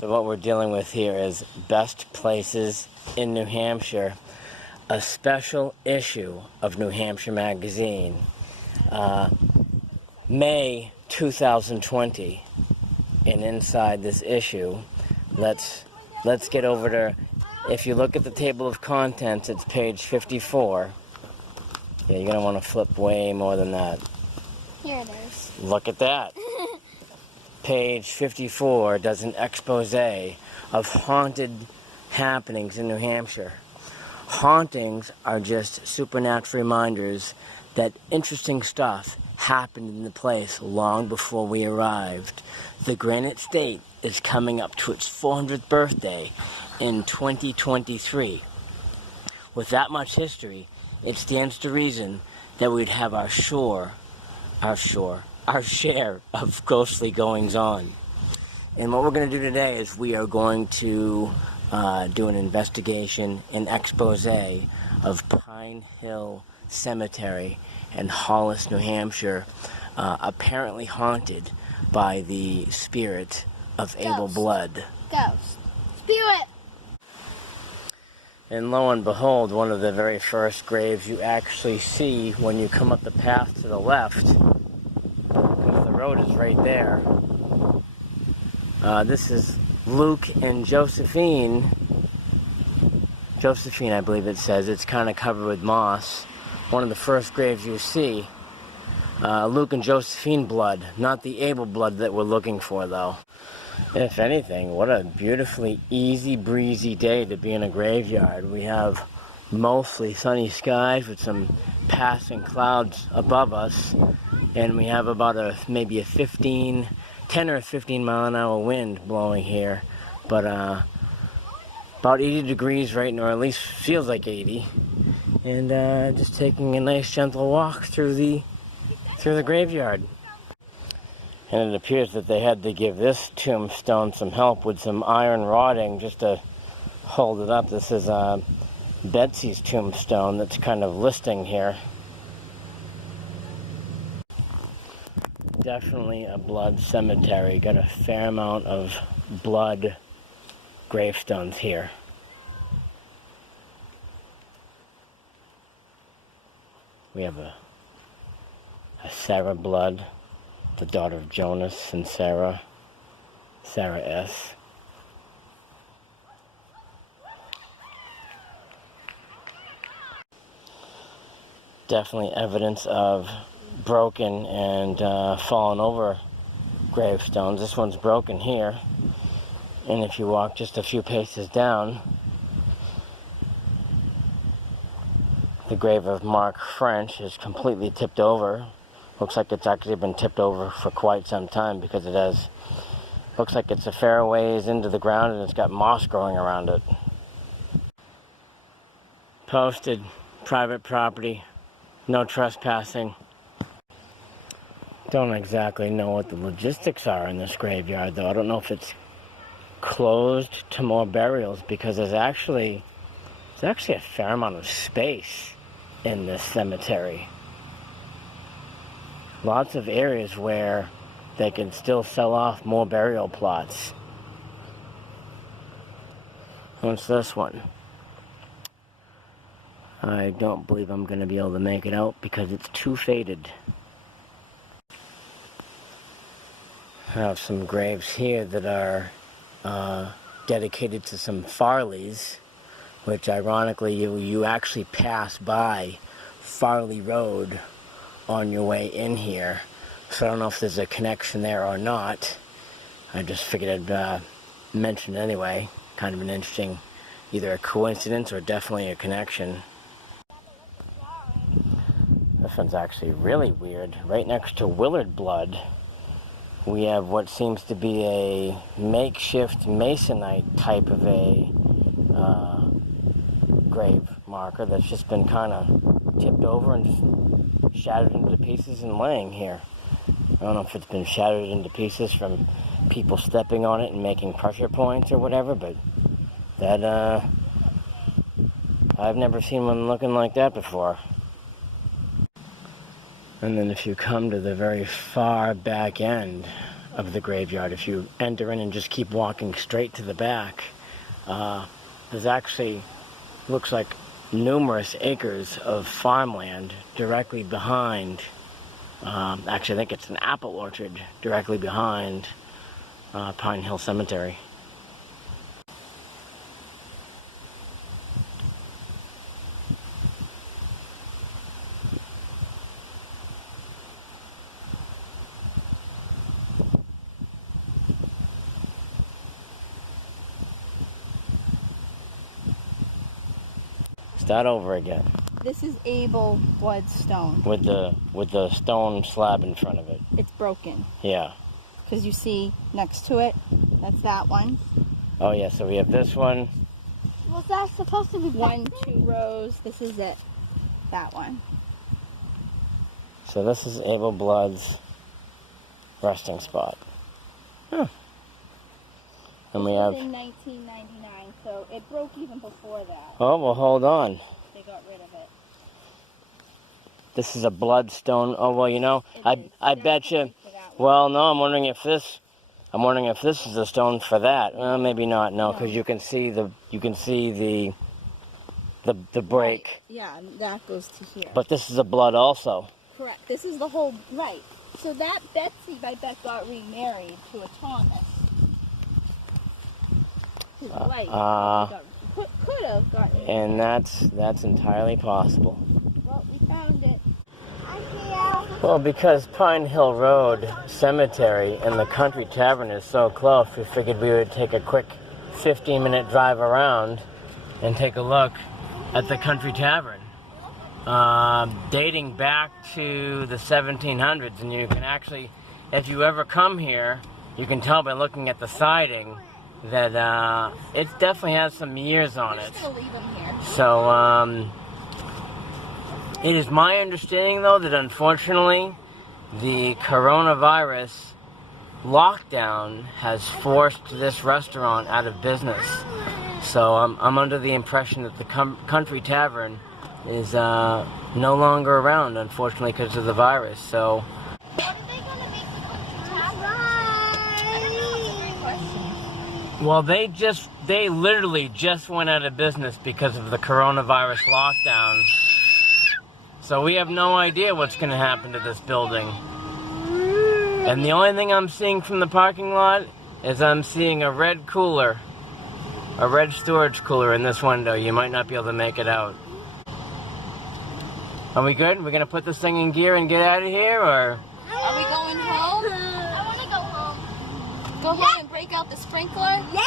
So what we're dealing with here is Best Places in New Hampshire, a special issue of New Hampshire Magazine, May 2020. And inside this issue, let's get over to, if you look at the table of contents, it's page 54. Yeah, you're going to want to flip way more than that. Here it is. Look at that. Page 54 does an expose of haunted happenings in New Hampshire. Hauntings are just supernatural reminders that interesting stuff happened in the place long before we arrived. The Granite State is coming up to its 400th birthday in 2023. With that much history, it stands to reason that we'd have our share of ghostly goings-on. And what we're going to do today is we are going to do an investigation, an expose of Pine Hill Cemetery in Hollis, New Hampshire, apparently haunted by the spirit of Abel Blood. Ghost. Spirit. And lo and behold, one of the very first graves you actually see when you come up the path to the left, because the road is right there. This is Luke and Josephine. Josephine, I believe it says. It's kind of covered with moss. One of the first graves you see. Luke and Josephine blood, not the Abel blood that we're looking for, though. If anything, what a beautifully easy breezy day to be in a graveyard. We have mostly sunny skies with some passing clouds above us, and we have about maybe a 10 or 15 mile an hour wind blowing here, but about 80 degrees right now, or at least feels like 80, and just taking a nice gentle walk through the graveyard. And it appears that they had to give this tombstone some help with some iron rodding just to hold it up. This is Betsy's tombstone that's kind of listing here. Definitely a blood cemetery. Got a fair amount of blood gravestones here. We have a Sarah Blood, the daughter of Jonas and Sarah S. Definitely evidence of broken and fallen over gravestones. This one's broken here, and if you walk just a few paces down, the grave of Mark French is completely tipped over. Looks like it's actually been tipped over for quite some time because it has, looks like it's a fair ways into the ground and it's got moss growing around it. Posted, private property, no trespassing. Don't exactly know what the logistics are in this graveyard, though. I don't know if it's closed to more burials because there's actually a fair amount of space in this cemetery. Lots of areas where they can still sell off more burial plots. What's this one? I don't believe I'm going to be able to make it out because it's too faded. I have some graves here that are dedicated to some Farleys, which ironically you actually pass by Farley Road on your way in here, so I don't know if there's a connection there or not. I just figured I'd mention it anyway. Kind of an interesting, either a coincidence or definitely a connection. This one's actually really weird. Right next to Willard Blood, we have what seems to be a makeshift masonite type of a grave marker that's just been kind of tipped over and just shattered into pieces and laying here. I don't know if it's been shattered into pieces from people stepping on it and making pressure points or whatever, but that I've never seen one looking like that before. And then if you come to the very far back end of the graveyard. If you enter in and just keep walking straight to the back, there's actually, looks like numerous acres of farmland directly behind. Actually, I think it's an apple orchard directly behind Pine Hill Cemetery. Start over again. This is Abel bloodstone. With the stone slab in front of it. It's broken. Yeah. Because you see next to it, that's that one. Oh yeah, so we have this one. Was that supposed to be One, 2 rows. This is it. That one. So this is Abel Blood's resting spot. Huh. And we have... in 1999, so it broke even before that. Oh, well, hold on. They got rid of it. This is a bloodstone. Oh, well, you know, It I is. bet you... Definitely for that one. Well, no, I'm wondering if this is a stone for that. Well, maybe not. No, because you can see the break. Yeah, that goes to here. But this is a blood also. Correct. This is the whole, right. So that Betsy, I bet, got remarried to a Thomas. His wife. Could have gotten it. And that's entirely possible. Well, we found it. Well, because Pine Hill Road Cemetery and the Country Tavern is so close, we figured we would take a quick 15-minute drive around and take a look at the Country Tavern. Dating back to the 1700s, and you can actually, if you ever come here, you can tell by looking at the siding that it definitely has some years on it. We're just gonna leave them here. So, it is my understanding, though, that unfortunately the coronavirus lockdown has forced this restaurant out of business. So I'm under the impression that the Country Tavern is no longer around, unfortunately, because of the virus. So. What are they going to make the Country Tavern? I don't know. That's a great question. Well, they literally just went out of business because of the coronavirus lockdown. So we have no idea what's going to happen to this building. And the only thing I'm seeing from the parking lot is I'm seeing a red cooler, a red storage cooler in this window. You might not be able to make it out. Are we good? We're going to put this thing in gear and get out of here, or? Are we going home? I want to go home. Go home and break out the sprinkler? Yeah.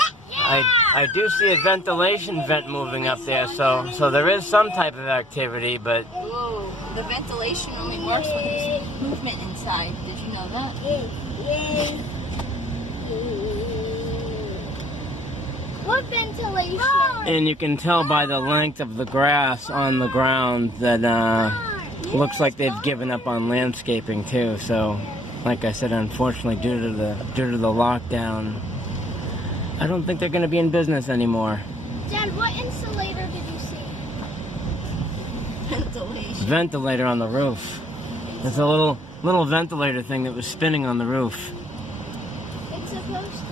I do see a ventilation vent moving up there, so there is some type of activity, but Whoa, the ventilation only works when there's movement inside. Did you know that? What ventilation? and you can tell by the length of the grass on the ground that looks like they've given up on landscaping too. So, like I said, unfortunately, due to the lockdown, I don't think they're going to be in business anymore. Dad, what insulator did you see? Ventilation. Ventilator on the roof. It's a little ventilator thing that was spinning on the roof. It's supposed to